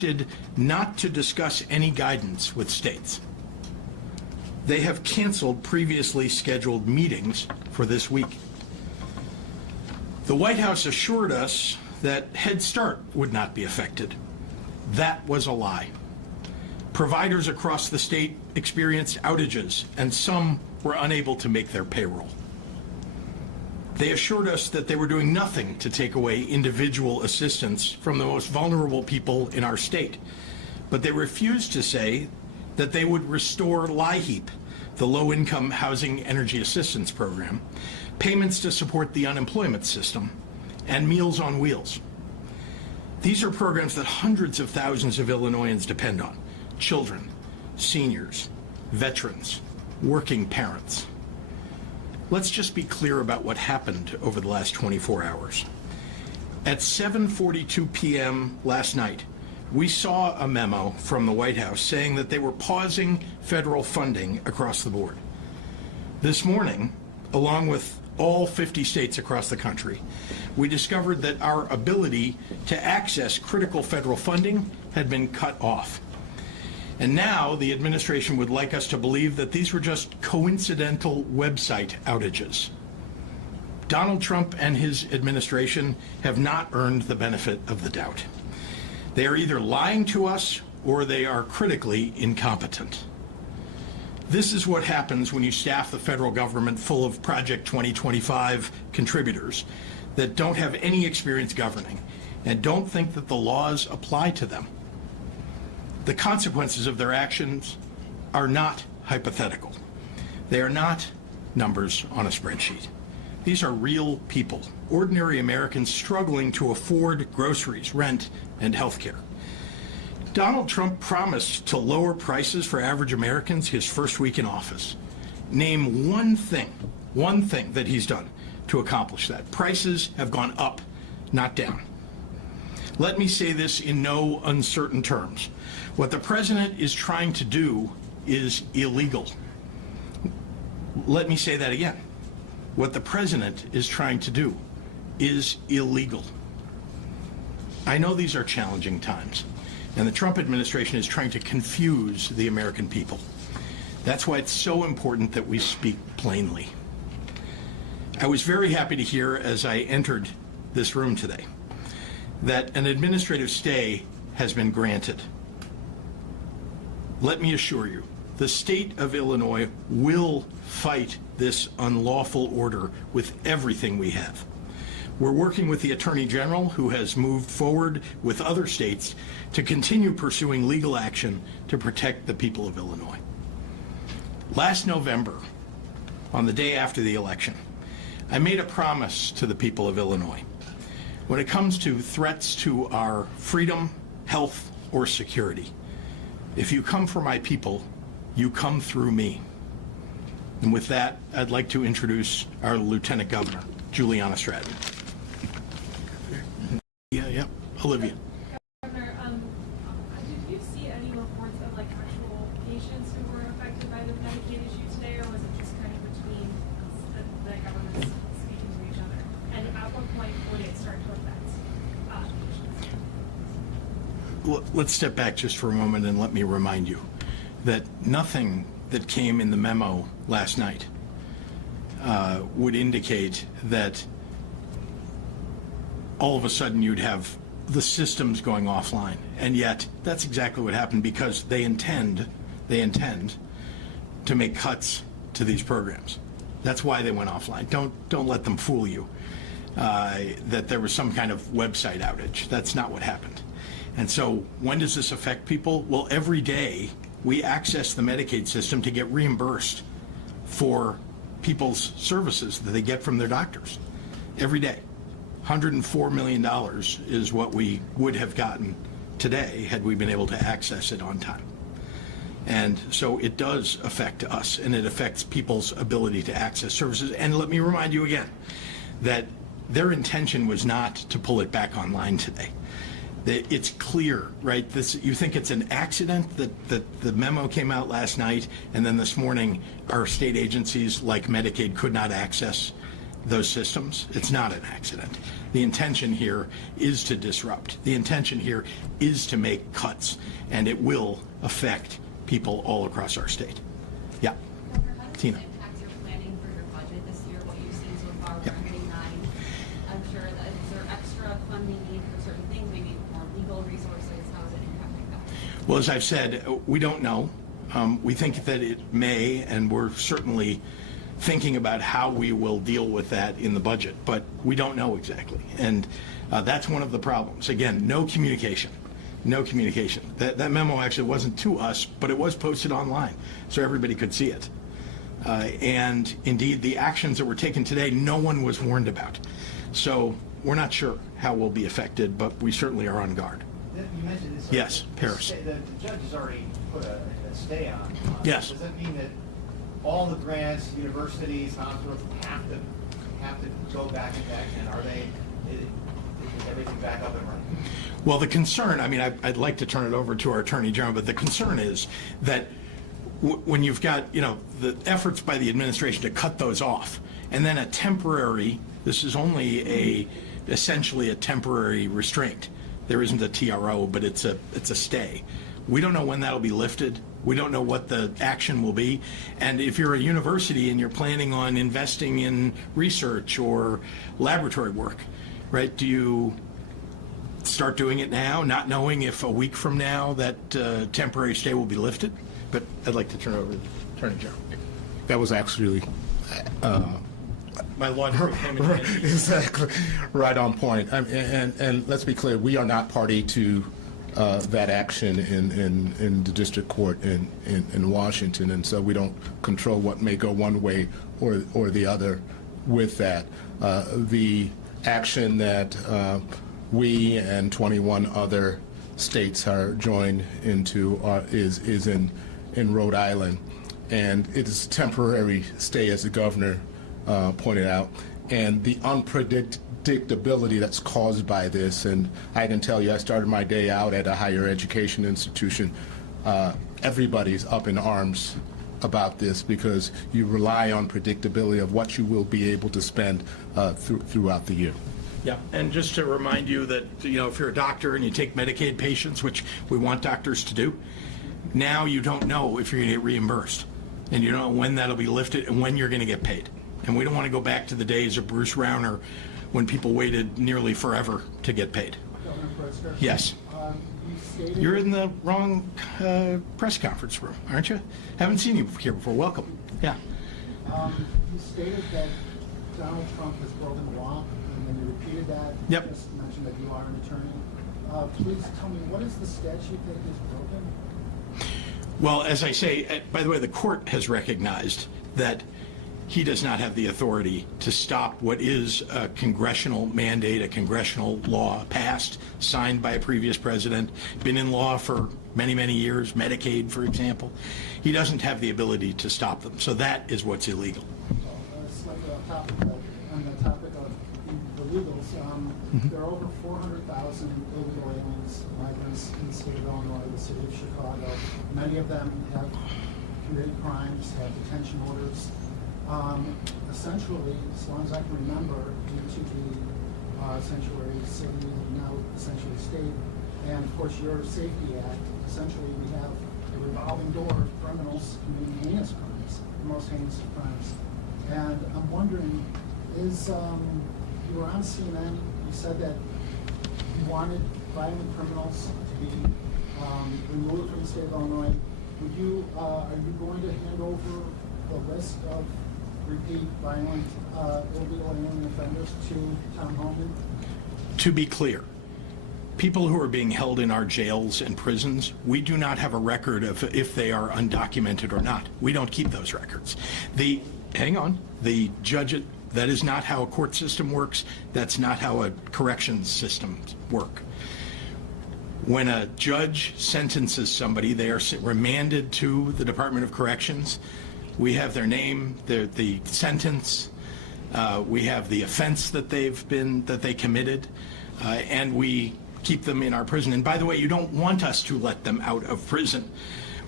not to discuss any guidance with states. They have canceled previously scheduled meetings for this week. The White House assured us that Head Start would not be affected. That was a lie. Providers across the state experienced outages, and some were unable to make their payroll. They assured us that they were doing nothing to take away individual assistance from the most vulnerable people in our state, but they refused to say that they would restore LIHEAP, the Low-Income Housing Energy Assistance Program, payments to support the unemployment system, and Meals on Wheels. These are programs that hundreds of thousands of Illinoisans depend on: children, seniors, veterans, working parents. Let's just be clear about what happened over the last 24 hours. At 7:42 p.m. last night, we saw a memo from the White House saying that they were pausing federal funding across the board. This morning, along with all 50 states across the country, we discovered that our ability to access critical federal funding had been cut off. And now the administration would like us to believe that these were just coincidental website outages. Donald Trump and his administration have not earned the benefit of the doubt. They are either lying to us or they are critically incompetent. This is what happens when you staff the federal government full of Project 2025 contributors that don't have any experience governing and don't think that the laws apply to them. The consequences of their actions are not hypothetical. They are not numbers on a spreadsheet. These are real people, ordinary Americans struggling to afford groceries, rent, and health care. Donald Trump promised to lower prices for average Americans his first week in office. Name one thing that he's done to accomplish that. Prices have gone up, not down. Let me say this in no uncertain terms. What the president is trying to do is illegal. Let me say that again. What the president is trying to do is illegal. I know these are challenging times, and the Trump administration is trying to confuse the American people. That's why it's so important that we speak plainly. I was very happy to hear as I entered this room today that an administrative stay has been granted. Let me assure you, the state of Illinois will fight this unlawful order with everything we have. We're working with the Attorney General, who has moved forward with other states to continue pursuing legal action to protect the people of Illinois. Last November, on the day after the election, I made a promise to the people of Illinois. When it comes to threats to our freedom, health, or security, if you come for my people, you come through me. And with that, I'd like to introduce our Lieutenant Governor, Juliana Stratton. Yeah, Olivia. Governor, did you see any reports of actual patients who were affected by the Medicaid issue today, or was it just kind of between the governments speaking to each other? And at what point would it start to affect patients? Let's step back just for a moment and let me remind you that nothing that came in the memo last night would indicate that all of a sudden you'd have the systems going offline. And yet that's exactly what happened, because they intend to make cuts to these programs. That's why they went offline. Don't let them fool you that there was some kind of website outage. That's not what happened. And so when does this affect people? Well, every day we access the Medicaid system to get reimbursed for people's services that they get from their doctors. Every day. $104 million is what we would have gotten today had we been able to access it on time. And so it does affect us, and it affects people's ability to access services. And let me remind you again that their intention was not to pull it back online today. It's clear, right? You think it's an accident that the memo came out last night, and then this morning our state agencies like Medicaid could not access those systems. It's not an accident. The intention here is to disrupt. The intention here is to make cuts, and it will affect people all across our state. Yeah. Governor, how does Tina. this impact your planning for your budget this year, what you've seen so far? Yeah. We're getting 9. I'm sure that is there extra funding need for certain things, maybe more legal resources? How is it impacting that? Well, as I've said, we don't know. We think that it may, and we're certainly thinking about how we will deal with that in the budget, but we don't know exactly. And that's one of the problems. Again, no communication. No communication. That memo actually wasn't to us, but it was posted online, so everybody could see it. And indeed, the actions that were taken today, no one was warned about. So we're not sure how we'll be affected, but we certainly are on guard. You mentioned this. Yes, Paris. The judge has already put a stay on. Yes. Does that mean that all the grants, universities, hospitals have to go back into action? Is everything back up and running? Well, the concern, I mean, I'd like to turn it over to our Attorney General, but the concern is that when you've got, the efforts by the administration to cut those off, and then a temporary, this is only essentially a temporary restraint. There isn't a TRO, but it's a stay. We don't know when that'll be lifted. We don't know what the action will be. And if you're a university and you're planning on investing in research or laboratory work, right, do you start doing it now, not knowing if a week from now that temporary stay will be lifted? But I'd like to turn it over to the Attorney General. That was actually My laundry came in handy. exactly right on point. And let's be clear, we are not party to that action in the district court in Washington, and so we don't control what may go one way or the other with that. The action that we and 21 other states are joined into is in Rhode Island, and it is temporary stay, as the governor pointed out, and the unpredictability that's caused by this. And I can tell you, I started my day out at a higher education institution. Everybody's up in arms about this because you rely on predictability of what you will be able to spend throughout the year. Yeah, and just to remind you that, if you're a doctor and you take Medicaid patients, which we want doctors to do, now you don't know if you're going to get reimbursed, and you don't know when that'll be lifted and when you're going to get paid. And we don't want to go back to the days of Bruce Rauner when people waited nearly forever to get paid. Governor Pritzker? Yes. You stated... You're in the wrong press conference room, aren't you? Haven't seen you here before. Welcome. Yeah. You stated that Donald Trump has broken the law, and then you repeated that. Yep. You just mentioned that you are an attorney. Please tell me, what is the statute that is broken? Well, as I say, by the way, the court has recognized that he does not have the authority to stop what is a congressional mandate, a congressional law passed, signed by a previous president, been in law for many, many years, Medicaid, for example. He doesn't have the ability to stop them. So that is what's illegal. Slightly off topic, but on the topic of the legals, there are over 400,000 illegal aliens, migrants in the state of Illinois, the city of Chicago. Many of them have committed crimes, have detention orders. Essentially, as long as I can remember, due to the sanctuary city, now essentially state, and of course your Safety Act, essentially we have a revolving door of criminals committing heinous crimes, the most heinous of crimes. And I'm wondering, you were on CNN, you said that you wanted violent criminals to be removed from the state of Illinois. Are you going to hand over the list of repeat violent illegal alien offenders to Tom Homan? To be clear, people who are being held in our jails and prisons, we do not have a record of if they are undocumented or not. We don't keep those records. Hang on, the judge, that is not how a court system works. That's not how a corrections system work. When a judge sentences somebody, they are remanded to the Department of Corrections. We have their name, the sentence, we have the offense that they committed, and we keep them in our prison. And by the way, you don't want us to let them out of prison.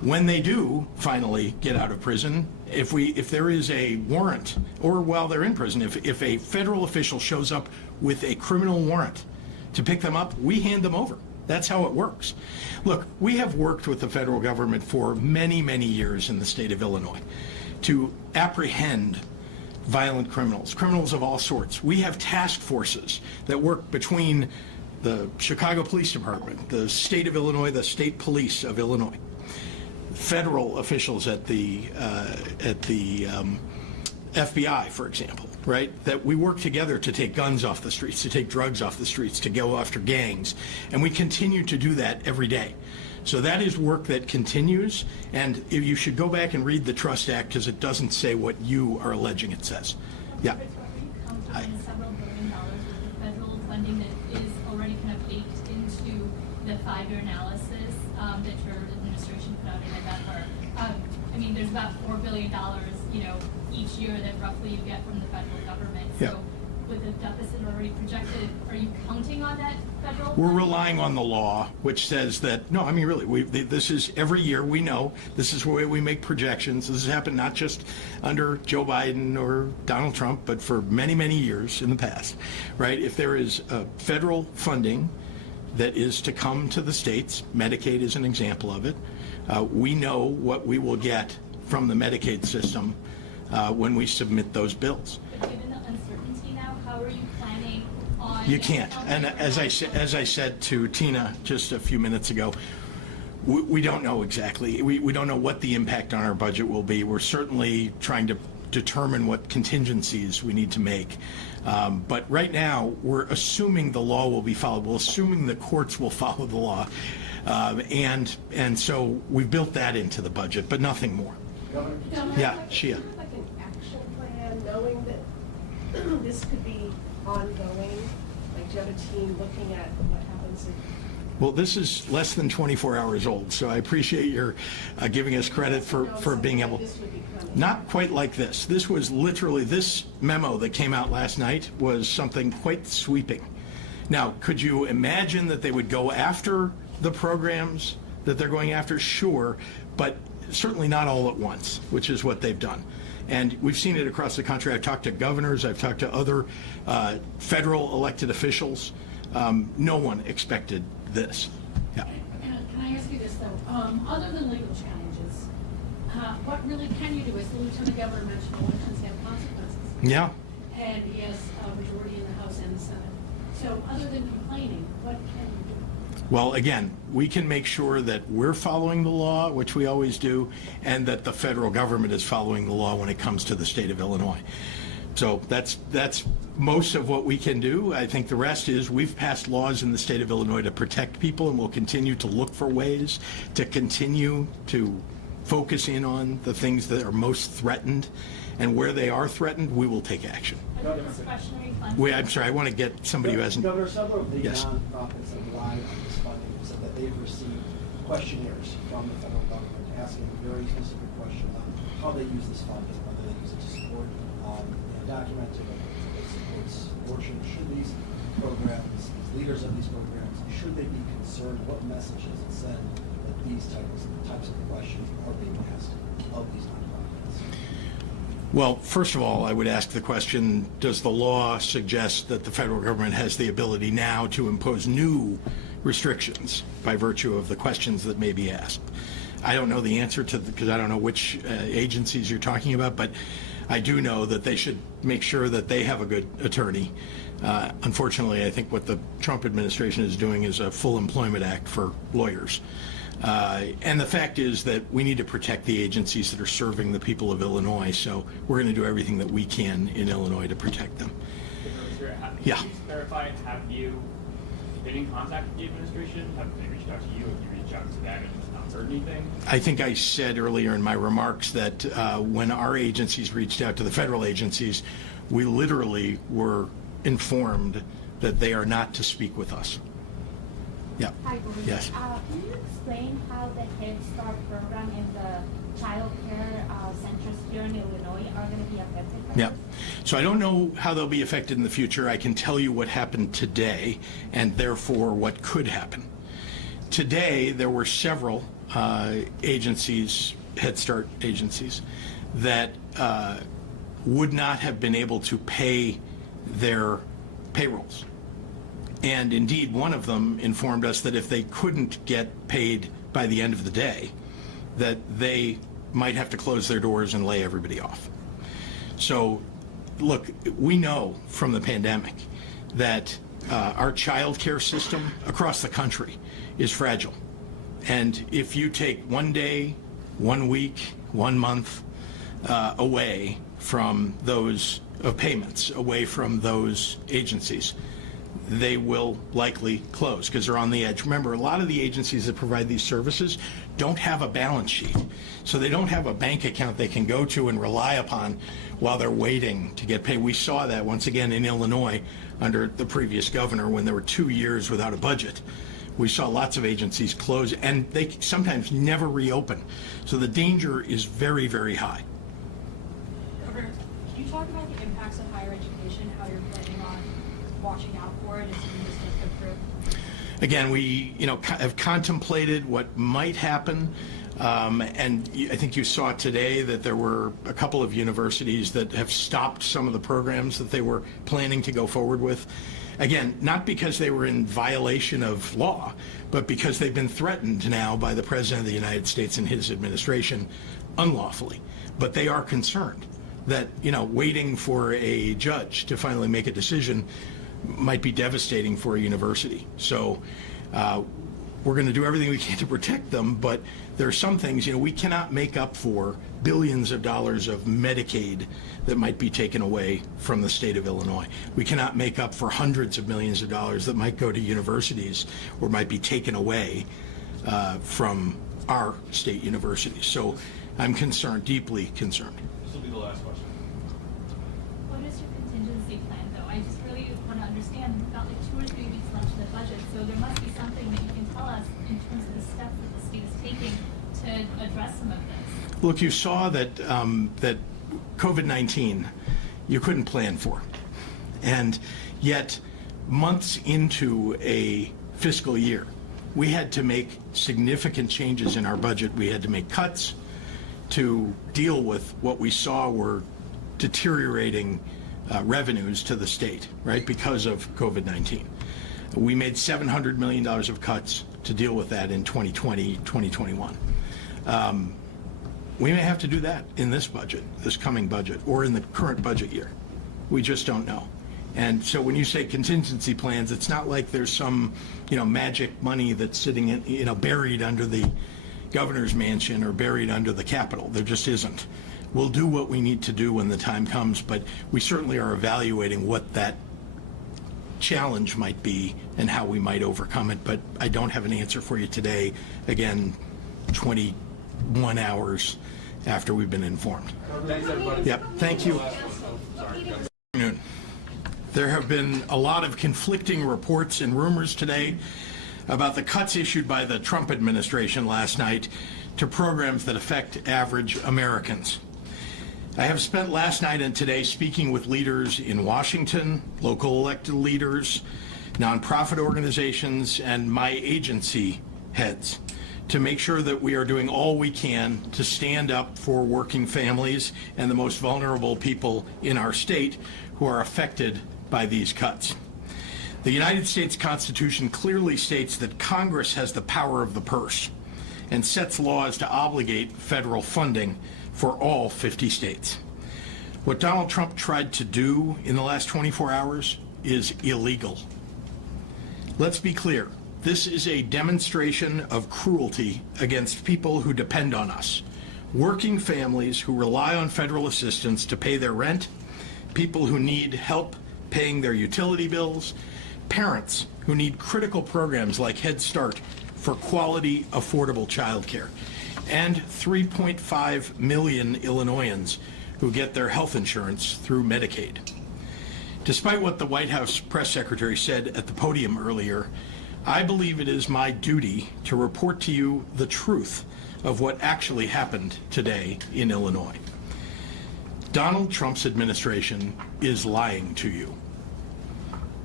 When they do finally get out of prison, if there is a warrant, or while they're in prison, if a federal official shows up with a criminal warrant to pick them up, we hand them over. That's how it works. Look, we have worked with the federal government for many, many years in the state of Illinois to apprehend violent criminals, criminals of all sorts. We have task forces that work between the Chicago Police Department, the state of Illinois, the state police of Illinois, federal officials at the FBI, for example, right? That we work together to take guns off the streets, to take drugs off the streets, to go after gangs, and we continue to do that every day. So that is work that continues, and you should go back and read the Trust Act because it doesn't say what you are alleging it says. Yeah. Counting in several $1 billion with the federal funding that is already kind of baked into the 5-year analysis that your administration put out in November. I mean, there's about $4 billion, each year that roughly you get from the federal government. So Yeah. with the deficit already projected, are you counting on that federal? We're funding? relying on the law, which says that, no, I mean, really, this is every year we know, this is the way we make projections. This has happened not just under Joe Biden or Donald Trump, but for many, many years in the past, right? If there is federal funding that is to come to the states, Medicaid is an example of it, we know what we will get from the Medicaid system when we submit those bills. But given the uncertainty now, how are you planning on? You can't. And as I said to Tina just a few minutes ago, we don't know exactly. We don't know what the impact on our budget will be. We're certainly trying to determine what contingencies we need to make. But right now, we're assuming the law will be followed. We're assuming the courts will follow the law. And so we've built that into the budget, but nothing more. Governor, Yeah, Shia. like an action plan, knowing that this could be ongoing? Like, do you have a team looking at what happens if? Well, this is less than 24 hours old, so I appreciate your giving us credit for being able. This would be coming. Not quite like this. This was literally, this memo that came out last night was something quite sweeping. Now, could you imagine that they would go after the programs that they're going after? Sure, but certainly not all at once, which is what they've done. And we've seen it across the country. I've talked to governors, I've talked to other federal elected officials. No one expected this. Yeah. Can I ask you this, though? Other than legal challenges, what really can you do? As the Lieutenant Governor mentioned, elections have consequences. Yeah. And he has a majority in the House and the Senate. So other than complaining, what can you do? Well, again, we can make sure that we're following the law, which we always do, and that the federal government is following the law when it comes to the state of Illinois. So that's most of what we can do. I think the rest is we've passed laws in the state of Illinois to protect people, and we'll continue to look for ways to continue to focus in on the things that are most threatened, and where they are threatened, we will take action. Are there discretionary funds? Wait, I'm sorry, I want to get somebody who hasn't. Governor, several of the Yes. nonprofits that rely on this funding have said that they've received questionnaires from the federal government asking very specific questions on how they use this funding, whether they use it to support documented, whether it supports abortion. Should these programs, these leaders of these programs, should they be concerned? What message does it send that these types of questions are being asked of these nonprofits? Well, first of all, I would ask the question, does the law suggest that the federal government has the ability now to impose new restrictions by virtue of the questions that may be asked? I don't know the answer to because I don't know which agencies you're talking about, but I do know that they should make sure that they have a good attorney. Unfortunately, I think what the Trump administration is doing is a full employment act for lawyers. And the fact is that we need to protect the agencies that are serving the people of Illinois, so we're going to do everything that we can in Illinois to protect them. Yeah. Can you clarify, have you been in contact with the administration? Have they reached out to you? Have you reached out to them and just not heard anything? I think I said earlier in my remarks that when our agencies reached out to the federal agencies, we literally were informed that they are not to speak with us. Yeah. Hi, Bruce. Yes. Can you explain how the Head Start program and the child care centers here in Illinois are going to be affected by Yeah. this? So I don't know how they'll be affected in the future. I can tell you what happened today and therefore what could happen. Today, there were several agencies, Head Start agencies, that would not have been able to pay their payrolls. And indeed, one of them informed us that if they couldn't get paid by the end of the day, that they might have to close their doors and lay everybody off. So, look, we know from the pandemic that our child care system across the country is fragile. And if you take 1 day, 1 week, 1 month away from those payments, away from those agencies, they will likely close because they're on the edge. Remember, a lot of the agencies that provide these services don't have a balance sheet. So they don't have a bank account they can go to and rely upon while they're waiting to get paid. We saw that once again in Illinois under the previous governor when there were 2 years without a budget. We saw lots of agencies close, and they sometimes never reopen. So the danger is very, very high. Governor, can you talk about the impacts of higher education, how you're planning on watching out for it as soon as it goes through? Again, we have contemplated what might happen, and I think you saw today that there were a couple of universities that have stopped some of the programs that they were planning to go forward with. Again, not because they were in violation of law, but because they've been threatened now by the President of the United States and his administration unlawfully. But they are concerned that, waiting for a judge to finally make a decision might be devastating for a university. So we're going to do everything we can to protect them, but there are some things, we cannot make up for billions of dollars of Medicaid that might be taken away from the state of Illinois. We cannot make up for hundreds of millions of dollars that might go to universities or might be taken away from our state universities. So I'm concerned, deeply concerned. This will be the last question. What is your contingency plan, though? I just really want to understand. We've got like 2 or 3 weeks left of the budget, so there must be something that you can tell us in terms of the steps that the state is taking to address some of this. Look, you saw that that COVID-19 you couldn't plan for, and yet months into a fiscal year, we had to make significant changes in our budget. We had to make cuts to deal with what we saw were deteriorating revenues to the state, right, because of COVID-19. We made $700 million of cuts to deal with that in 2020, 2021. We may have to do that in this budget, this coming budget, or in the current budget year. We just don't know. And so when you say contingency plans, it's not like there's some, magic money that's sitting in, buried under the governor's mansion or buried under the Capitol. There just isn't. We'll do what we need to do when the time comes, but we certainly are evaluating what that challenge might be and how we might overcome it. But I don't have an answer for you today. Again, 21 hours after we've been informed. Thanks, everybody. Yep, thank you. There have been a lot of conflicting reports and rumors today about the cuts issued by the Trump administration last night to programs that affect average Americans. I have spent last night and today speaking with leaders in Washington, local elected leaders, nonprofit organizations, and my agency heads to make sure that we are doing all we can to stand up for working families and the most vulnerable people in our state who are affected by these cuts. The United States Constitution clearly states that Congress has the power of the purse and sets laws to obligate federal funding for all 50 states. What Donald Trump tried to do in the last 24 hours is illegal. Let's be clear. This is a demonstration of cruelty against people who depend on us. Working families who rely on federal assistance to pay their rent, people who need help paying their utility bills, parents who need critical programs like Head Start for quality, affordable childcare, and 3.5 million Illinoisans who get their health insurance through Medicaid. Despite what the White House press secretary said at the podium earlier, I believe it is my duty to report to you the truth of what actually happened today in Illinois. Donald Trump's administration is lying to you.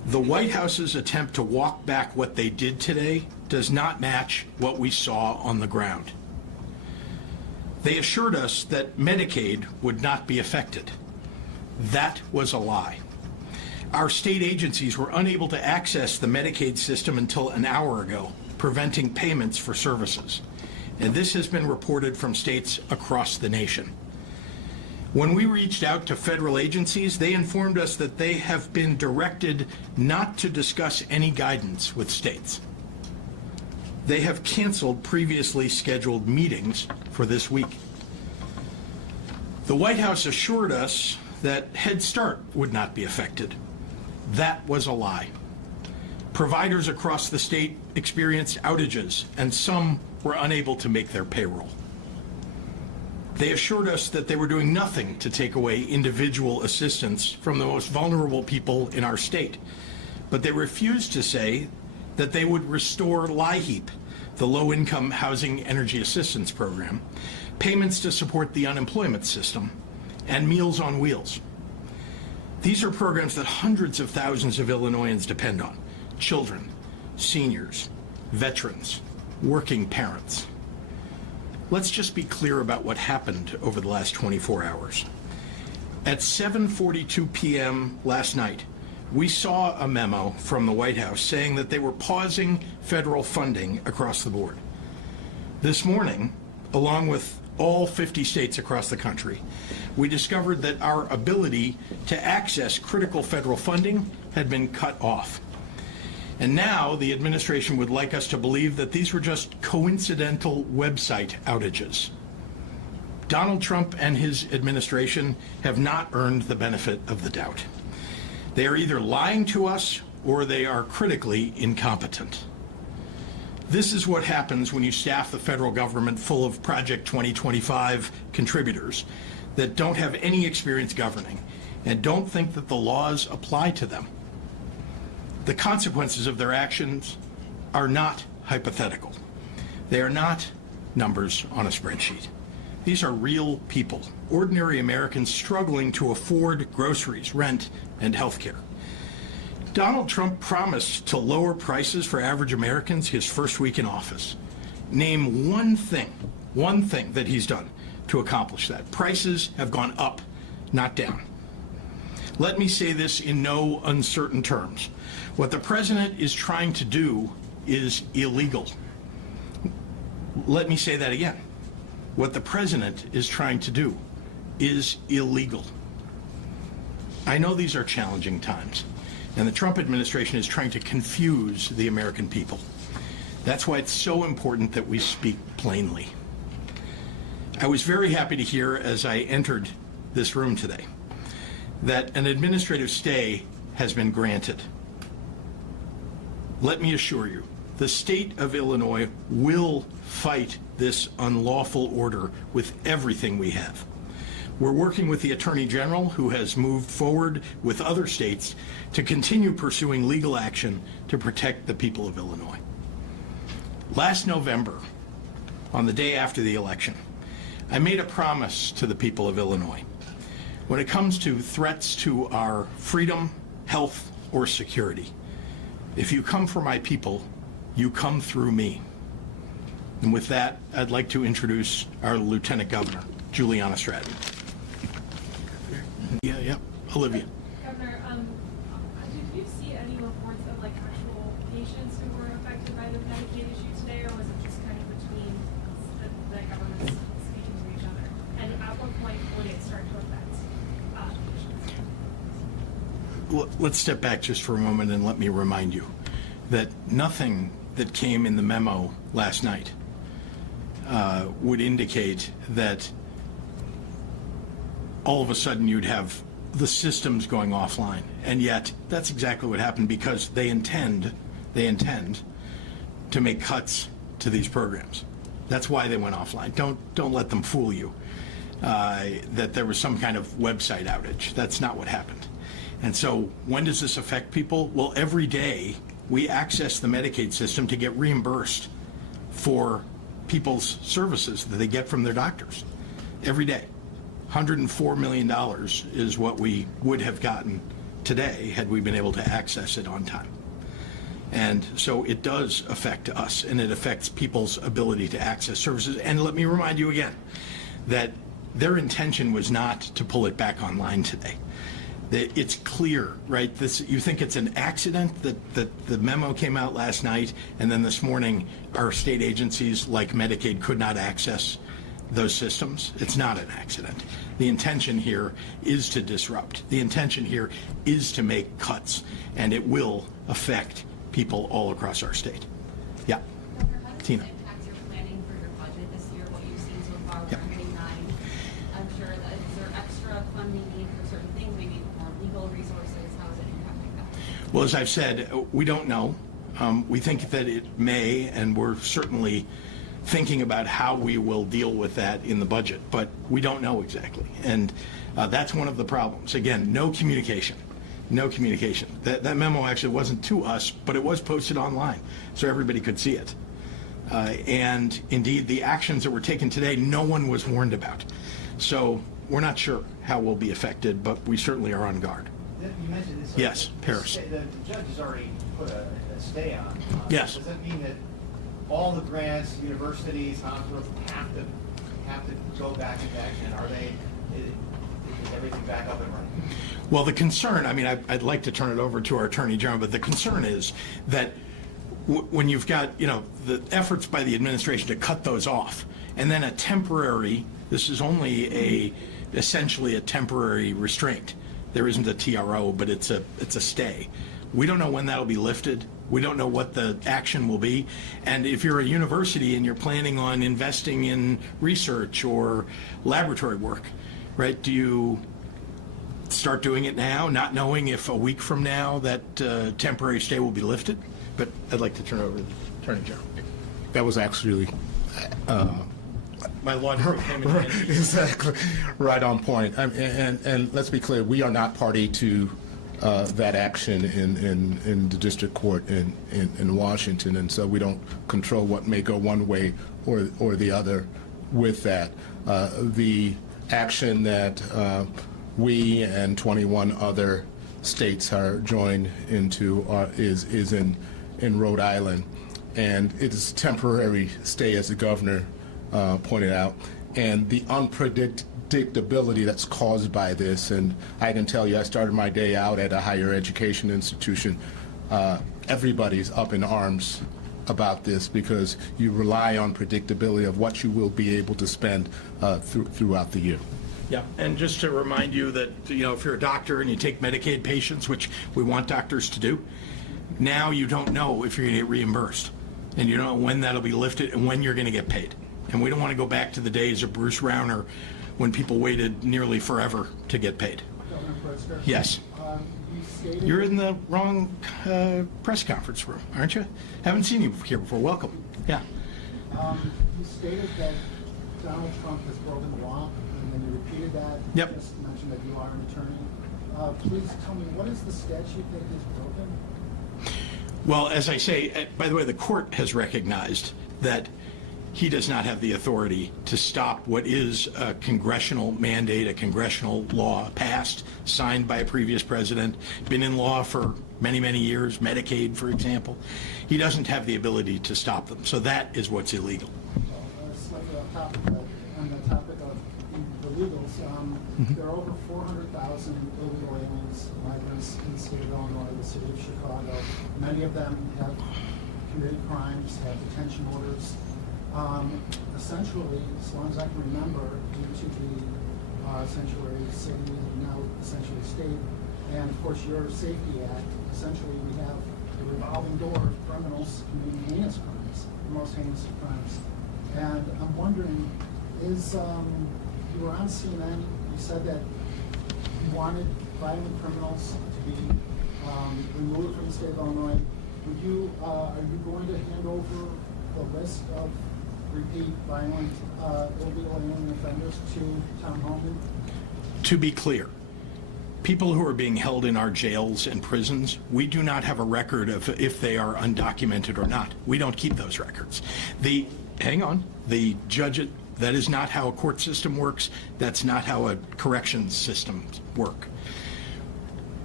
The White House's attempt to walk back what they did today does not match what we saw on the ground. They assured us that Medicaid would not be affected. That was a lie. Our state agencies were unable to access the Medicaid system until an hour ago, preventing payments for services. And this has been reported from states across the nation. When we reached out to federal agencies, they informed us that they have been directed not to discuss any guidance with states. They have canceled previously scheduled meetings for this week. The White House assured us that Head Start would not be affected. That was a lie. Providers across the state experienced outages, and some were unable to make their payroll. They assured us that they were doing nothing to take away individual assistance from the most vulnerable people in our state, but they refused to say that they would restore LIHEAP, the Low-Income Housing Energy Assistance Program, payments to support the unemployment system, and Meals on Wheels. These are programs that hundreds of thousands of Illinoisans depend on: children, seniors, veterans, working parents. Let's just be clear about what happened over the last 24 hours. At 7:42 p.m. last night, we saw a memo from the White House saying that they were pausing federal funding across the board. This morning, along with all 50 states across the country, we discovered that our ability to access critical federal funding had been cut off. And now the administration would like us to believe that these were just coincidental website outages. Donald Trump and his administration have not earned the benefit of the doubt. They are either lying to us or they are critically incompetent. This is what happens when you staff the federal government full of Project 2025 contributors that don't have any experience governing and don't think that the laws apply to them. The consequences of their actions are not hypothetical. They are not numbers on a spreadsheet. These are real people, ordinary Americans struggling to afford groceries, rent, and health care. Donald Trump promised to lower prices for average Americans his first week in office. Name one thing that he's done to accomplish that. Prices have gone up, not down. Let me say this in no uncertain terms. What the president is trying to do is illegal. Let me say that again. What the president is trying to do is illegal. I know these are challenging times, and the Trump administration is trying to confuse the American people. That's why it's so important that we speak plainly. I was very happy to hear as I entered this room today that an administrative stay has been granted. Let me assure you, the state of Illinois will fight this unlawful order with everything we have. We're working with the Attorney General, who has moved forward with other states to continue pursuing legal action to protect the people of Illinois. Last November, on the day after the election, I made a promise to the people of Illinois. When it comes to threats to our freedom, health, or security, if you come for my people, you come through me. And with that, I'd like to introduce our Lieutenant Governor, Juliana Stratton. Yeah, Olivia. Governor, did you see any reports of actual patients who were affected by the Medicaid issue today, or was it just kind of between the governments speaking to each other? And at what point would it start to affect patients? Let's step back just for a moment and let me remind you that nothing that came in the memo last night would indicate that all of a sudden you'd have the systems going offline. And yet that's exactly what happened, because they intend to make cuts to these programs. That's why they went offline. Don't let them fool you that there was some kind of website outage. That's not what happened. And so when does this affect people? Well, every day we access the Medicaid system to get reimbursed for people's services that they get from their doctors. Every day. $104 million is what we would have gotten today had we been able to access it on time. And so it does affect us, and it affects people's ability to access services. And let me remind you again that their intention was not to pull it back online today. It's clear, right? You think it's an accident that the memo came out last night, and then this morning our state agencies like Medicaid could not access those systems. It's not an accident. The intention here is to disrupt. The intention here is to make cuts, and it will affect people all across our state. Yeah. Governor, how does Tina. this impact your planning for your budget this year, what you've seen so far with Yep. N18G? I'm sure that is there extra funding need for certain things, maybe more legal resources? How is it impacting that? Well, as I've said, we don't know. We think that it may, and we're certainly thinking about how we will deal with that in the budget, but we don't know exactly. And that's one of the problems. Again, no communication. No communication. That memo actually wasn't to us, but it was posted online, so everybody could see it. And indeed, the actions that were taken today, no one was warned about. So we're not sure how we'll be affected, but we certainly are on guard. You mentioned this. Yes, Paris. The judge has already put a stay on. Yes. Does that mean that all the grants, universities, hospitals have to go back into action? Is everything back up and running? Well, the concern, I mean, I'd like to turn it over to our Attorney General, but the concern is that when you've got, the efforts by the administration to cut those off, and then a temporary, this is only essentially a temporary restraint. There isn't a TRO, but it's a stay. We don't know when that'll be lifted. We don't know what the action will be. And if you're a university and you're planning on investing in research or laboratory work, right, do you start doing it now, not knowing if a week from now that temporary stay will be lifted? But I'd like to turn it over to the Attorney General. That was actually My laundry came in handy. exactly right on point. And let's be clear, we are not party to that action in the district court in Washington, and so we don't control what may go one way or the other with that. The action that we and 21 other states are joined into is in Rhode Island, and it is temporary stay, as the governor pointed out, and the unpredictability that's caused by this. And I can tell you, I started my day out at a higher education institution. Everybody's up in arms about this because you rely on predictability of what you will be able to spend throughout the year. Yeah, and just to remind you that, if you're a doctor and you take Medicaid patients, which we want doctors to do, now you don't know if you're going to get reimbursed, and you don't know when that'll be lifted and when you're going to get paid. And we don't want to go back to the days of Bruce Rauner when people waited nearly forever to get paid. Governor Pritzker? Yes. You stated... You're in the wrong press conference room, aren't you? Haven't seen you here before. Welcome. Yeah. You stated that Donald Trump has broken the law, and then you repeated that. Yep. You just mentioned that you are an attorney. Please tell me, what is the statute that he's broken? Well, as I say, by the way, the court has recognized that he does not have the authority to stop what is a congressional mandate, a congressional law passed, signed by a previous president, been in law for many, many years, Medicaid, for example. He doesn't have the ability to stop them. So that is what's illegal. Slightly off topic, but on the topic of the legals, there are over 400,000 illegal aliens, migrants in the state of Illinois, the city of Chicago. Many of them have committed crimes, have detention orders. Essentially, as long as I can remember, due to the sanctuary city, now essentially state, and of course your Safety Act, essentially we have a revolving door of criminals committing heinous crimes, the most heinous of crimes. And I'm wondering, you were on CNN, you said that you wanted violent criminals to be removed from the state of Illinois. Are you going to hand over the list of repeat violent illegal alien offenders to Tom Homan? To be clear, people who are being held in our jails and prisons, we do not have a record of if they are undocumented or not. We don't keep those records. Hang on, the judge, that is not how a court system works. That's not how a corrections system work.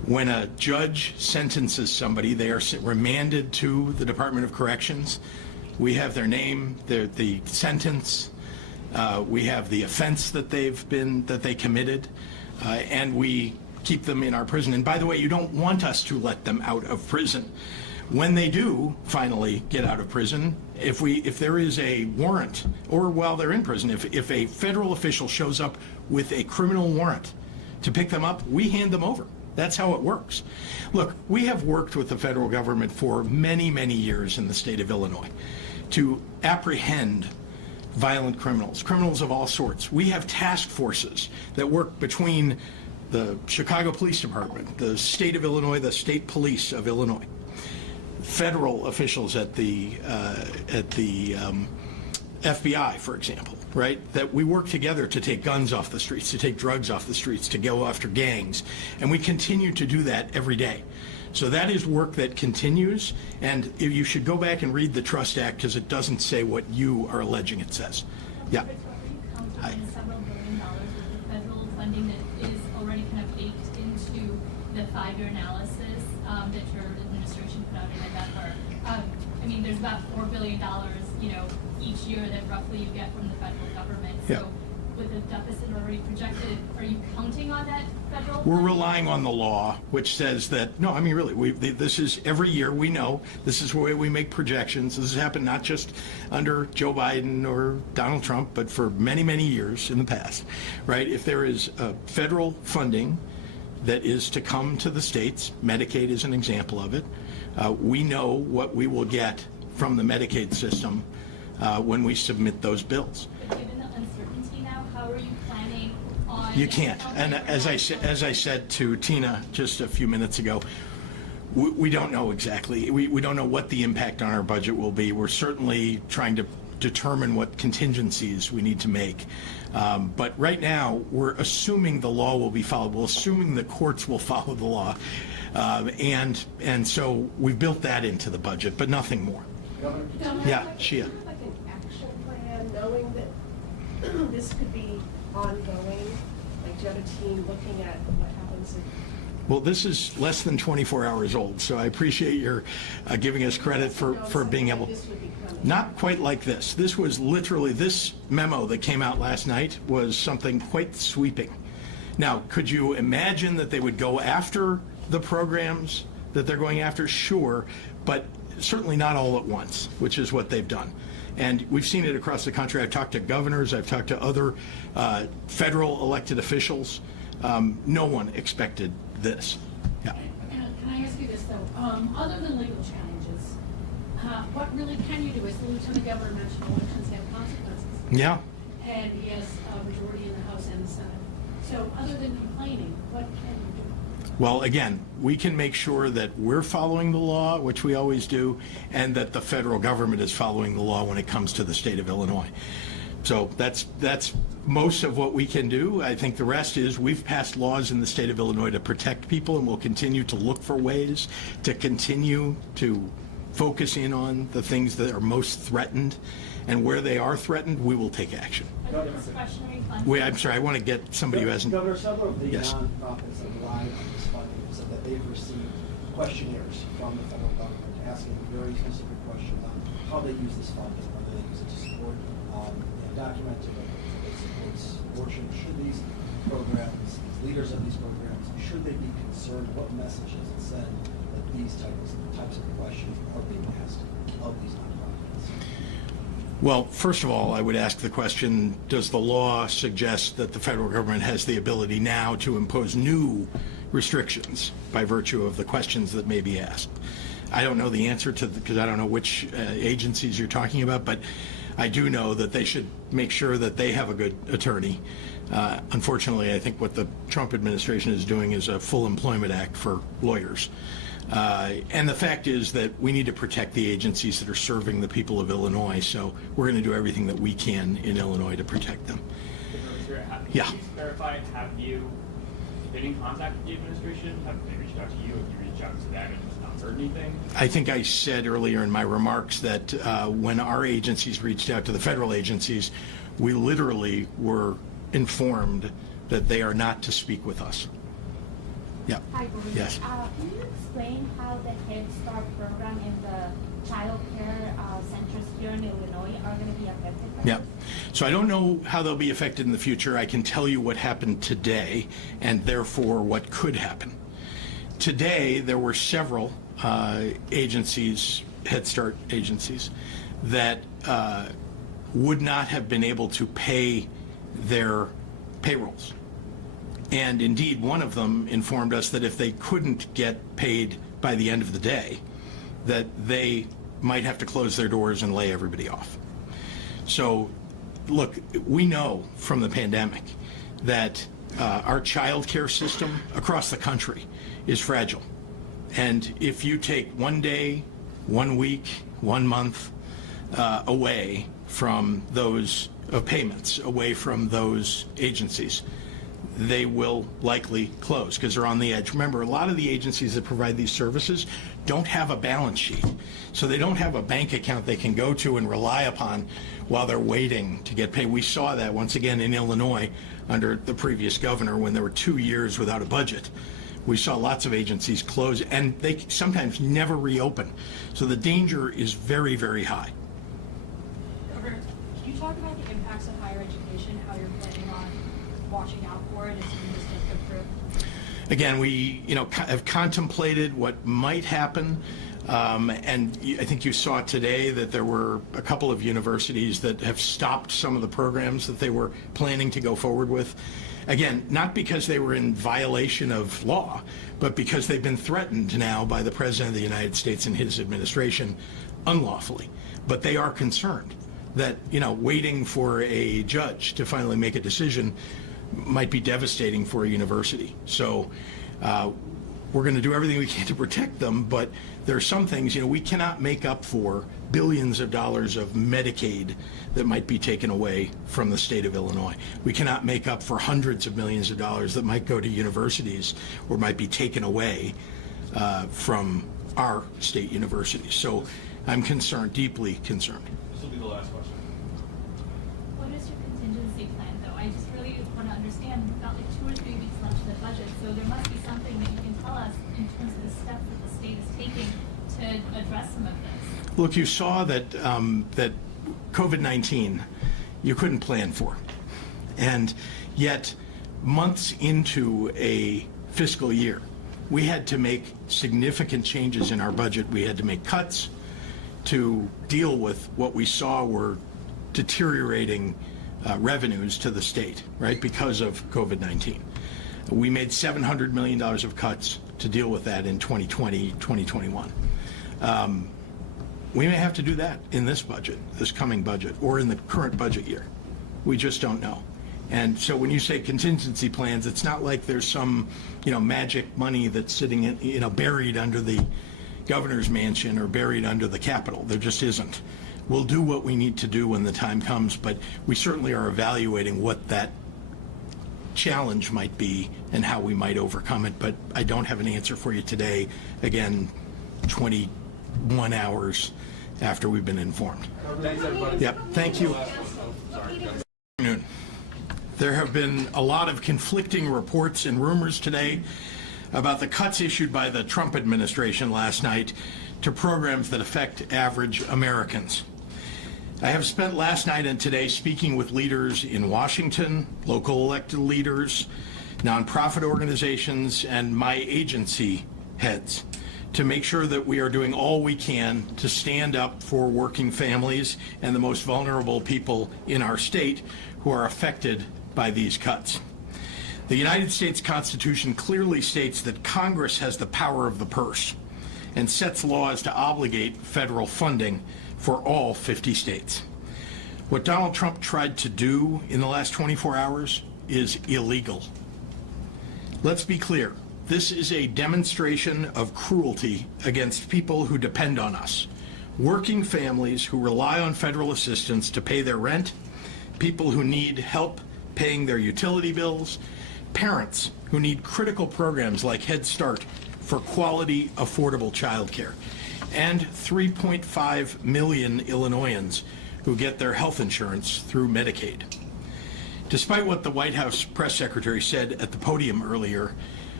When a judge sentences somebody, they are remanded to the Department of Corrections. We have their name, the sentence, we have the offense that they committed, and we keep them in our prison. And by the way, you don't want us to let them out of prison. When they do finally get out of prison, if there is a warrant, or while they're in prison, if a federal official shows up with a criminal warrant to pick them up, we hand them over. That's how it works. Look, we have worked with the federal government for many, many years in the state of Illinois to apprehend violent criminals of all sorts. We have task forces that work between the Chicago Police Department, the state of Illinois, the state police of Illinois, federal officials at the FBI, for example, right? That we work together to take guns off the streets, to take drugs off the streets, to go after gangs, and we continue to do that every day. So that is work that continues, and you should go back and read the Trust Act because it doesn't say what you are alleging it says. Yeah. Counting several $1 billion worth of federal funding that is already kind of baked into the 5-year analysis that your administration put out in November. I mean, there's about $4 billion, each year that roughly you get from the federal government. Yeah. So with the deficit already projected, are you counting on that federal We're funding? relying on the law, which says that, no, I mean, really, this is every year we know, this is the way we make projections. This has happened not just under Joe Biden or Donald Trump, but for many, many years in the past, right? If there is federal funding that is to come to the states, Medicaid is an example of it, we know what we will get from the Medicaid system when we submit those bills. But given the uncertainty now, how are you planning on... You can't. And as I said to Tina just a few minutes ago, we don't know exactly. We don't know what the impact on our budget will be. We're certainly trying to determine what contingencies we need to make. But right now, we're assuming the law will be followed. We're assuming the courts will follow the law. And so we've built that into the budget, but nothing more. Governor? Yeah, Shia. Like an action plan, knowing that this could be ongoing, like do you have a team looking at what happens if... Well, this is less than 24 hours old, so I appreciate your giving us credit for being able... This would be coming. Not quite like this. This was literally, this memo that came out last night was something quite sweeping. Now, could you imagine that they would go after the programs that they're going after? Sure, but certainly not all at once, which is what they've done. And we've seen it across the country. I've talked to governors, I've talked to other federal elected officials. No one expected this. Yeah. Can I ask you this, though? Other than legal challenges, what really can you do? As the Lieutenant Governor mentioned, elections have consequences. Yeah. And he has a majority in the House and the Senate. So other than complaining, what can you do? Well, again, we can make sure that we're following the law, which we always do, and that the federal government is following the law when it comes to the state of Illinois. So that's most of what we can do. I think the rest is we've passed laws in the state of Illinois to protect people, and we'll continue to look for ways to continue to focus in on the things that are most threatened, and where they are threatened, we will take action. Are there discretionary funds? Wait, I'm sorry, I want to get somebody who hasn't... Governor, several of the Yes. nonprofits that rely on this funding have said that they've received questionnaires from the federal government asking very specific questions on how they use this funding, whether they use it to support and document it, whether it supports abortion. Should these programs, leaders of these programs, should they be concerned? What message does it send that these types of questions are being asked of these nonprofits? Well, first of all, I would ask the question, does the law suggest that the federal government has the ability now to impose new restrictions by virtue of the questions that may be asked? I don't know the answer to because I don't know which agencies you're talking about, but I do know that they should make sure that they have a good attorney. Unfortunately, I think what the Trump administration is doing is a full employment act for lawyers. And the fact is that we need to protect the agencies that are serving the people of Illinois, so we're going to do everything that we can in Illinois to protect them. Yeah. Can you clarify, have you been in contact with the administration? Have they reached out to you? Have you reached out to them and just not heard anything? I think I said earlier in my remarks that when our agencies reached out to the federal agencies, we literally were informed that they are not to speak with us. Yeah. Hi, Bruce. Yes. Can you explain how the Head Start program and the child care centers here in Illinois are going to be affected by Yeah. this? So I don't know how they'll be affected in the future. I can tell you what happened today and therefore what could happen. Today, there were several agencies, Head Start agencies, that would not have been able to pay their payrolls. And indeed, one of them informed us that if they couldn't get paid by the end of the day, that they might have to close their doors and lay everybody off. So, look, we know from the pandemic that our child care system across the country is fragile. And if you take 1 day, 1 week, 1 month away from those payments, away from those agencies, they will likely close because they're on the edge. Remember, a lot of the agencies that provide these services don't have a balance sheet. So they don't have a bank account they can go to and rely upon while they're waiting to get paid. We saw that once again in Illinois under the previous governor when there were 2 years without a budget. We saw lots of agencies close and they sometimes never reopen. So the danger is very, very high. Governor, can you talk about the impacts of higher education, how you're planning on watching out for it as soon as it improves? Again, we have contemplated what might happen, and I think you saw today that there were a couple of universities that have stopped some of the programs that they were planning to go forward with. Again, not because they were in violation of law, but because they've been threatened now by the President of the United States and his administration unlawfully. But they are concerned that, waiting for a judge to finally make a decision might be devastating for a university. So we're going to do everything we can to protect them, but there are some things, we cannot make up for billions of dollars of Medicaid that might be taken away from the state of Illinois. We cannot make up for hundreds of millions of dollars that might go to universities or might be taken away from our state universities. So I'm concerned, deeply concerned. This will be the last question. What is your contingency plan, though? I just really want to understand. We've got like 2 or 3 weeks left of the budget, so there must be something that you can tell us in terms of the steps that the state is taking to address some of this. Look, you saw that that COVID-19 you couldn't plan for, and yet months into a fiscal year, we had to make significant changes in our budget. We had to make cuts to deal with what we saw were deteriorating revenues to the state, right, because of COVID-19. We made $700 million of cuts to deal with that in 2020, 2021. We may have to do that in this budget, this coming budget, or in the current budget year. We just don't know. And so when you say contingency plans, it's not like there's some, magic money that's sitting in, buried under the governor's mansion or buried under the Capitol. There just isn't. We'll do what we need to do when the time comes, but we certainly are evaluating what that challenge might be and how we might overcome it. But I don't have an answer for you today. Again, 21 hours after we've been informed. Thanks, everybody. Yep, thank you. There have been a lot of conflicting reports and rumors today about the cuts issued by the Trump administration last night to programs that affect average Americans. I have spent last night and today speaking with leaders in Washington, local elected leaders, nonprofit organizations, and my agency heads to make sure that we are doing all we can to stand up for working families and the most vulnerable people in our state who are affected by these cuts. The United States Constitution clearly states that Congress has the power of the purse and sets laws to obligate federal funding for all 50 states. What Donald Trump tried to do in the last 24 hours is illegal. Let's be clear. This is a demonstration of cruelty against people who depend on us. Working families who rely on federal assistance to pay their rent, people who need help paying their utility bills, parents who need critical programs like Head Start for quality, affordable childcare, and 3.5 million Illinoisans who get their health insurance through Medicaid. Despite what the White House press secretary said at the podium earlier,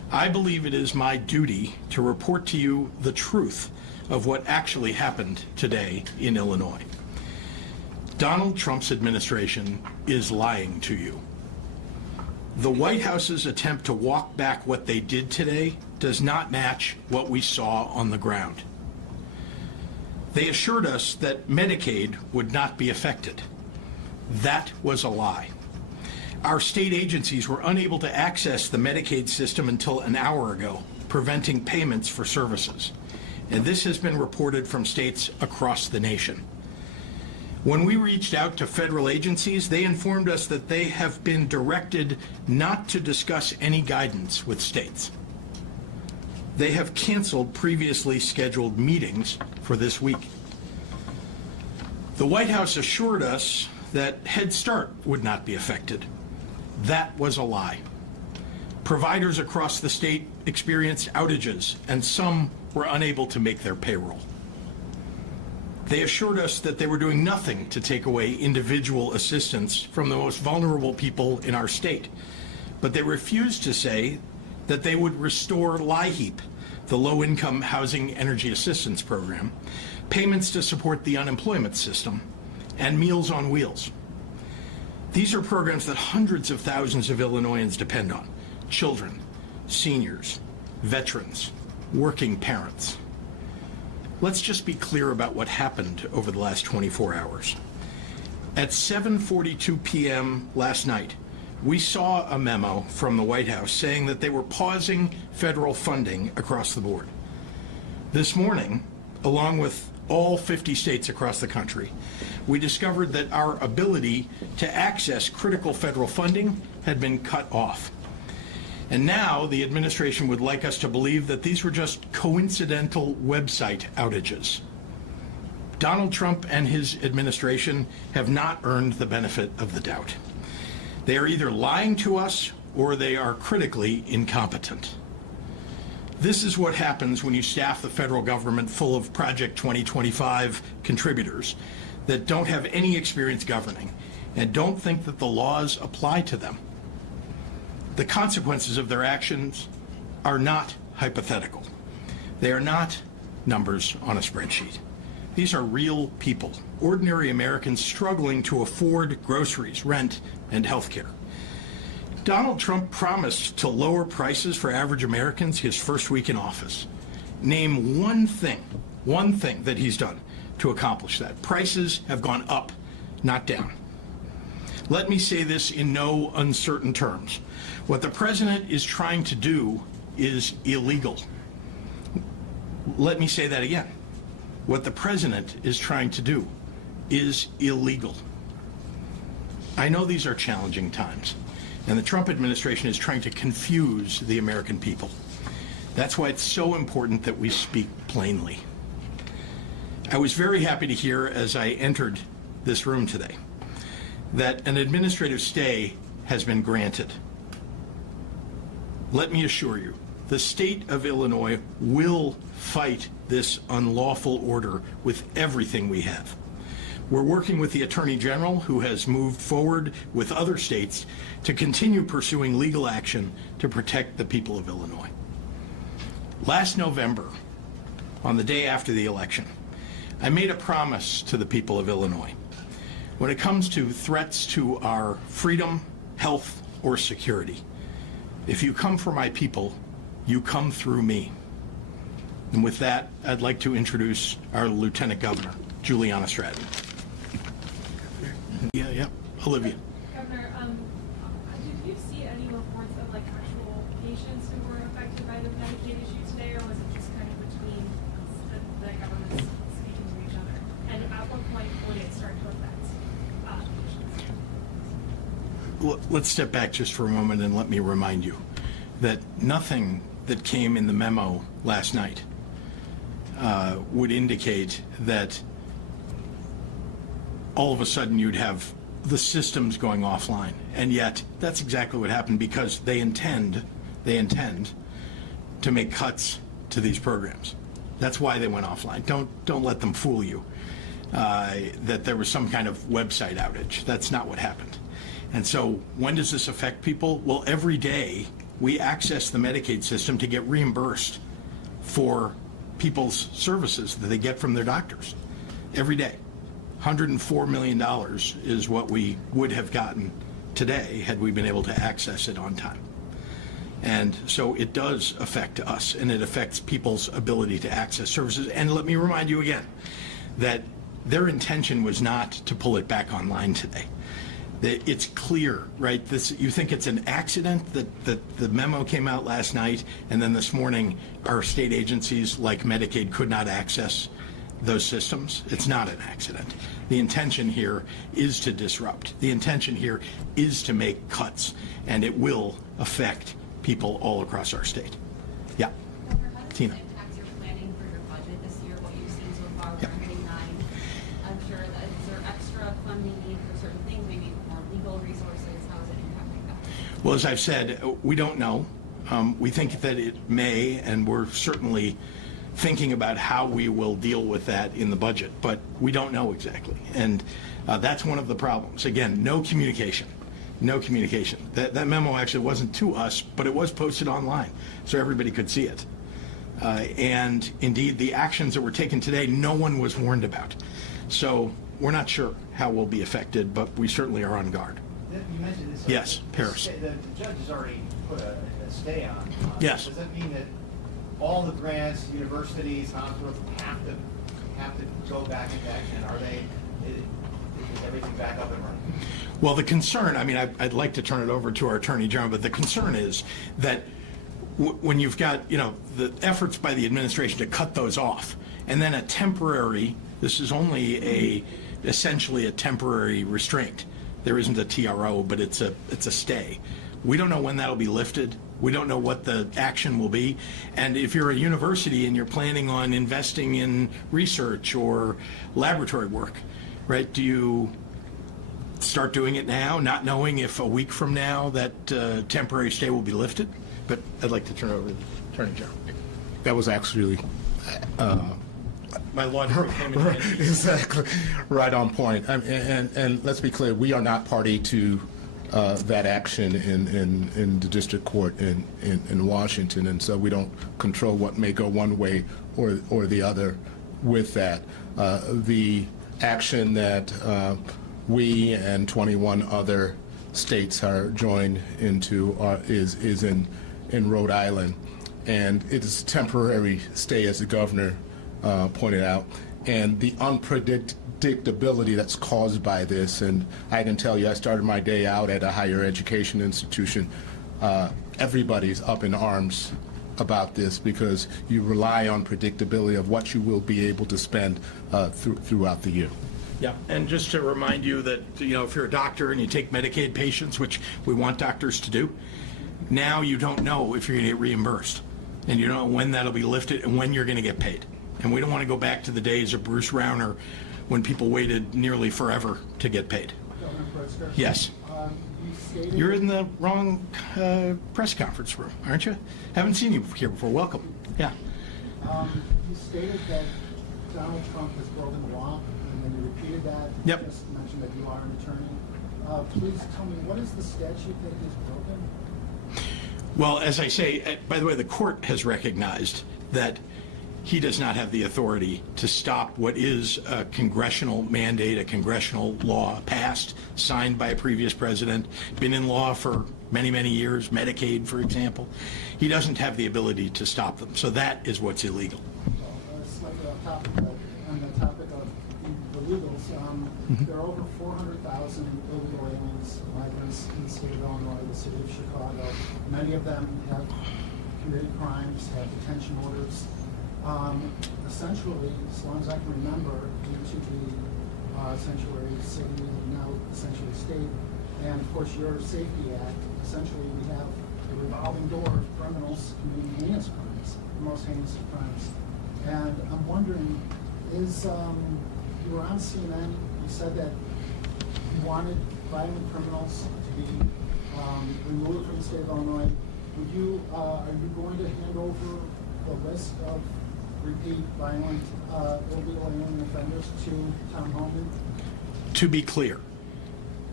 I believe it is my duty to report to you the truth of what actually happened today in Illinois. Donald Trump's administration is lying to you. The White House's attempt to walk back what they did today does not match what we saw on the ground. They assured us that Medicaid would not be affected. That was a lie. Our state agencies were unable to access the Medicaid system until an hour ago, preventing payments for services. And this has been reported from states across the nation. When we reached out to federal agencies, they informed us that they have been directed not to discuss any guidance with states. They have canceled previously scheduled meetings for this week. The White House assured us that Head Start would not be affected. That was a lie. Providers across the state experienced outages, and some were unable to make their payroll. They assured us that they were doing nothing to take away individual assistance from the most vulnerable people in our state, but they refused to say that they would restore LIHEAP, the Low-Income Housing Energy Assistance Program, payments to support the unemployment system, and Meals on Wheels. These are programs that hundreds of thousands of Illinoisans depend on: children, seniors, veterans, working parents. Let's just be clear about what happened over the last 24 hours. At 7:42 p.m. last night, we saw a memo from the White House saying that they were pausing federal funding across the board. This morning, along with all 50 states across the country, we discovered that our ability to access critical federal funding had been cut off. And now the administration would like us to believe that these were just coincidental website outages. Donald Trump and his administration have not earned the benefit of the doubt. They are either lying to us or they are critically incompetent. This is what happens when you staff the federal government full of Project 2025 contributors that don't have any experience governing and don't think that the laws apply to them. The consequences of their actions are not hypothetical. They are not numbers on a spreadsheet. These are real people, ordinary Americans struggling to afford groceries, rent, and health care. Donald Trump promised to lower prices for average Americans his first week in office. Name one thing that he's done to accomplish that. Prices have gone up, not down. Let me say this in no uncertain terms. What the president is trying to do is illegal. Let me say that again. What the president is trying to do is illegal. I know these are challenging times, and the Trump administration is trying to confuse the American people. That's why it's so important that we speak plainly. I was very happy to hear as I entered this room today that an administrative stay has been granted. Let me assure you, the state of Illinois will fight this unlawful order with everything we have. We're working with the Attorney General, who has moved forward with other states to continue pursuing legal action to protect the people of Illinois. Last November, on the day after the election, I made a promise to the people of Illinois. When it comes to threats to our freedom, health, or security, if you come for my people, you come through me. And with that, I'd like to introduce our Lieutenant Governor, Juliana Stratton. Yeah, Olivia. Governor, did you see any reports of like actual patients who were affected by the Medicaid issue today, or was it just kind of between the governments speaking to each other? And at what point would it start to affect patients? Let's step back just for a moment and let me remind you that nothing that came in the memo last night would indicate that all of a sudden you'd have the systems going offline. And yet that's exactly what happened, because they intend to make cuts to these programs. That's why they went offline. Don't let them fool you that there was some kind of website outage. That's not what happened. And so when does this affect people? Well, every day we access the Medicaid system to get reimbursed for people's services that they get from their doctors every day. $104 million is what we would have gotten today had we been able to access it on time. And so it does affect us, and it affects people's ability to access services. And let me remind you again that their intention was not to pull it back online today. It's clear, right? You think it's an accident that the memo came out last night, and then this morning our state agencies like Medicaid could not access those systems. It's not an accident. The intention here is to disrupt. The intention here is to make cuts, and it will affect people all across our state. Yeah. Governor, how does Tina. this impact your planning for your budget this year, what you've seen so far? Yep. We're hitting 9. I'm sure that is there extra funding need for certain things, maybe more legal resources? How is it impacting that? Well, as I've said, we don't know. We think that it may, and we're certainly thinking about how we will deal with that in the budget, but we don't know exactly. And that's one of the problems. Again, no communication. No communication. That memo actually wasn't to us, but it was posted online, so everybody could see it. And indeed, the actions that were taken today, no one was warned about. So we're not sure how we'll be affected, but we certainly are on guard. You mentioned this. Yes, Paris. The judge has already put a stay on. Yes. Does that mean that all the grants, universities, hospitals have to go back into action? Is everything back up and running? Well, the concern, I mean, I'd like to turn it over to our Attorney General, but the concern is that when you've got, the efforts by the administration to cut those off, and then a temporary, this is only essentially a temporary restraint. There isn't a TRO, but it's a stay. We don't know when that'll be lifted. We don't know what the action will be. And if you're a university and you're planning on investing in research or laboratory work, right, do you start doing it now, not knowing if a week from now that temporary stay will be lifted? But I'd like to turn it over to the Attorney General. That was actually My laundry came in handy. exactly right on point. And let's be clear, we are not party to that action in the district court in Washington, and so we don't control what may go one way or the other with that. The action that we and 21 other states are joined into is in Rhode Island, and it is a temporary stay, as the governor pointed out, and the unpredictability that's caused by this. And I can tell you, I started my day out at a higher education institution. Everybody's up in arms about this because you rely on predictability of what you will be able to spend throughout the year. Yeah, and just to remind you that, if you're a doctor and you take Medicaid patients, which we want doctors to do, now you don't know if you're going to get reimbursed, and you don't know when that'll be lifted and when you're going to get paid. And we don't want to go back to the days of Bruce Rauner when people waited nearly forever to get paid. Governor Pritzker? Yes. You stated... You're in the wrong press conference room, aren't you? Haven't seen you here before. Welcome. Yeah. You stated that Donald Trump has broken the law, and then you repeated that. Yep. You just mentioned that you are an attorney. Please tell me, what is the statute that he's broken? Well, as I say, by the way, the court has recognized that he does not have the authority to stop what is a congressional mandate, a congressional law passed, signed by a previous president, been in law for many, many years, Medicaid, for example. He doesn't have the ability to stop them. So that is what's illegal. Slightly off topic, but on the topic of the legals, there are over 400,000 illegal aliens, migrants in the state of Illinois, the city of Chicago. Many of them have committed crimes, have detention orders. Essentially, as long as I can remember, due to the sanctuary city and now sanctuary state, and of course your Safety Act, essentially we have a revolving door of criminals committing heinous crimes, the most heinous of crimes. And I'm wondering, you were on CNN, you said that you wanted violent criminals to be removed from the state of Illinois. Are you going to hand over the list of repeat violent illegal alien offenders to Tom Homan? To be clear,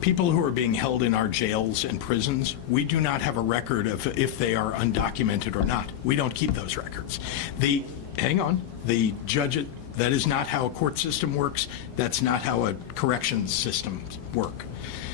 People who are being held in our jails and prisons, we do not have a record of if they are undocumented or not. We don't keep those records. Hang on, the judge, that is not how a court system works. That's not how a corrections system work.